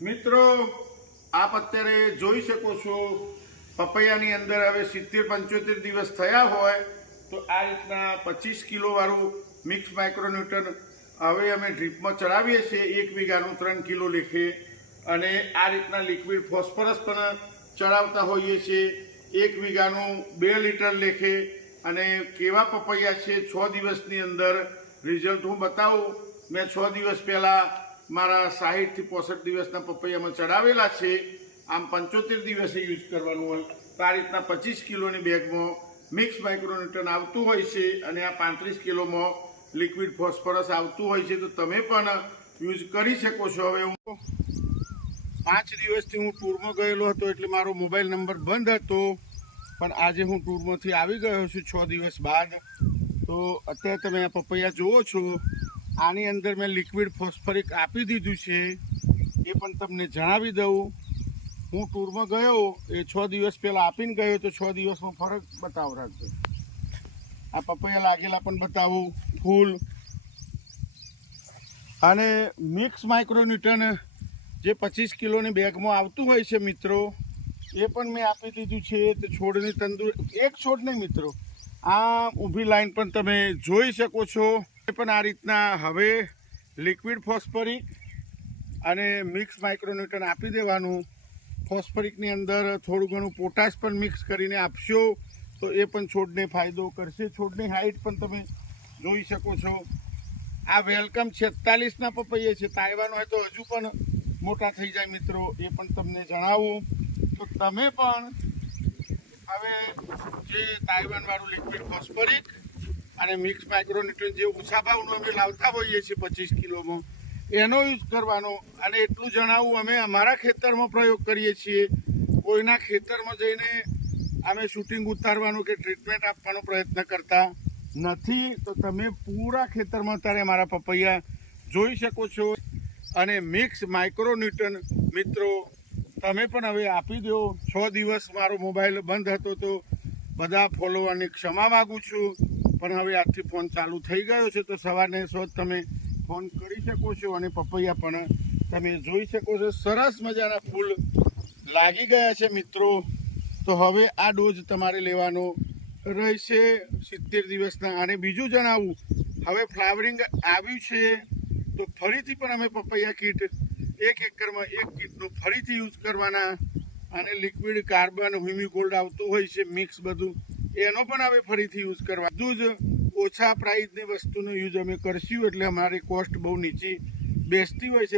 મિત્રો આપ અત્યારે જોઈ શકો છો પપૈયાની અંદર હવે 70-75 દિવસ થયા હોય તો આ રીતના 25 કિલો વાળું મિક્સ માઇક્રોન્યુટ્રન હવે અમે ડ્રીપમાં ચડાવીએ છીએ 1 વીઘાનું 3 કિલો લેખે અને આ રીતના લિક્વિડ ફોસ્ફરસ પણ ચડાવતા હોઈએ છીએ 1 વીઘાનું 2 લીટર લેખે અને કેવા પપૈયા છે 6 દિવસની અંદર રિઝલ્ટ હું બતાવું મેં 6 દિવસ પહેલાં મારા 60 થી 65 દિવસના પપૈયામાં ચડાવેલા છે આમ 75 દિવસે યુઝ કરવાનું હોય તો આ રીતના 25 કિલોની બેગમાં મિક્સ માઇક્રોન્યુટ્રન આવતું હોય છે અને આ 35 કિલોમાં લિક્વિડ ફોસ્ફરસ આવતું હોય છે તો તમે પણ યુઝ કરી શકો છો। હવે હું 5 દિવસથી હું ટૂરમાં ગયેલો હતો એટલે મારો મોબાઈલ નંબર બંધ હતો પણ આજે હું ટૂરમાંથી આવી ગયો છું 6 દિવસ બાદ। તો અત્યારે તમે આ પપૈયા જુઓ છો આની અંદર મેં લિક્વિડ ફોસ્ફરિક આપી દીધું છે એ પણ તમને જણાવી દઉં। હું ટૂરમાં ગયો એ 6 દિવસ પહેલાં આપીને ગયો તો 6 દિવસમાં ફરક બતાવો રાખજો। આ પપૈયા લાગેલા પણ બતાવું ફૂલ અને મિક્સ માઇક્રોન્યુટ્રન જે 25 કિલોની બેગમાં આવતું હોય છે મિત્રો એ પણ મેં આપી દીધું છે। તો છોડની એક છોડ નહીં મિત્રો આ ઊભી લાઈન પણ તમે જોઈ શકો છો એ પણ આ રીતના હવે લિક્વિડ ફોસ્ફરિક અને મિક્સ માઇક્રોન્યુટ્રન આપી દેવાનું। ફોસ્ફરિકની અંદર થોડું ઘણું પોટાશ પણ મિક્સ કરીને આપશો તો એ પણ છોડને ફાયદો કરશે। છોડની હાઇટ પણ તમે જોઈ શકો છો। આ વેલકમ 46ના પપૈયા છે તાઇવાન હોય તો હજુ પણ મોટા થઈ જાય મિત્રો એ પણ તમને જણાવું। તો તમે પણ હવે જે તાઇવાન વાળું લિક્વિડ ફોસ્ફરિક અને મિક્સ માઇક્રોન્યુટ્રન જે ઓછા ભાવનું અમે લાવતા હોઈએ છીએ 25 કિલોમાં એનો યુઝ કરવાનો। અને એટલું જણાવું અમે અમારા ખેતરમાં પ્રયોગ કરીએ છીએ કોઈના ખેતરમાં જઈને અમે શૂટિંગ ઉતારવાનું કે ટ્રીટમેન્ટ આપવાનો પ્રયત્ન કરતા નથી। તો તમે પૂરા ખેતરમાં અત્યારે મારા પપૈયા જોઈ શકો છો અને મિક્સ માઇક્રોન્યુટ્રન મિત્રો તમે પણ હવે આપી દો। 6 દિવસ મારો મોબાઈલ બંધ હતો તો બધા ફોલોવરની ક્ષમા માગું છું પણ હવે આજથી ફોન ચાલુ થઈ ગયો છે તો સવારને સોજ તમે ફોન કરી શકો છો અને પપૈયા પણ તમે જોઈ શકો છો સરસ મજાના ફૂલ લાગી ગયા છે મિત્રો। તો હવે આ ડોઝ તમારે લેવાનો રહેશે 70 દિવસના। અને બીજું જણાવું હવે ફ્લાવરિંગ આવ્યું છે તો ફરીથી પણ અમે પપૈયા કીટ 1 એકરમાં 1 કીટનું ફરીથી યુઝ કરવાના અને લિક્વિડ કાર્બન હ્યુમિગોલ્ડ આવતું હોય છે મિક્સ બધું એનો પણ હવે ફરીથી યુઝ કરવા। બધું જ ઓછા પ્રાઇસની વસ્તુનો યુઝ અમે કરશું એટલે અમારી કોસ્ટ બહુ નીચી બેસતી હોય છે।